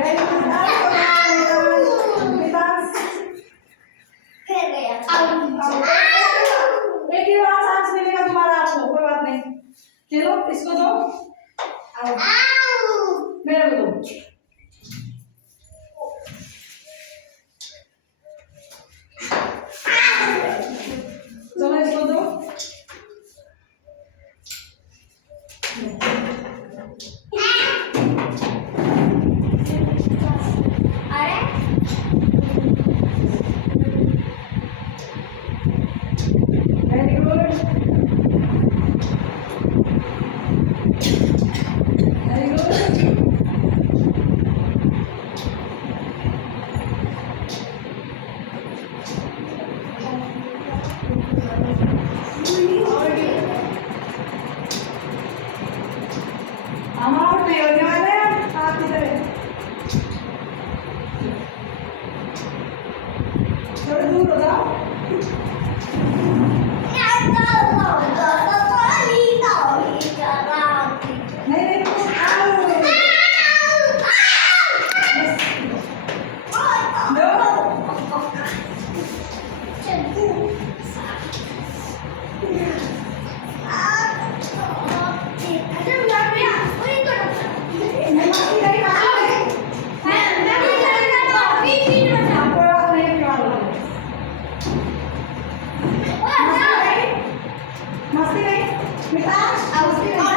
very good dance कर गया एक ही बार चांस मिलेगा तुम्हारा आपको कोई बात नहीं खेलो इसको दो मेरे को दो चलो इसको दो वेरी गुड वेरी गुड हमारा आउट नहीं होने वाले हैं आप इधर है थोड़ा दूर हो जाओ नहीं नहीं आओ मस्ती नहीं मिठास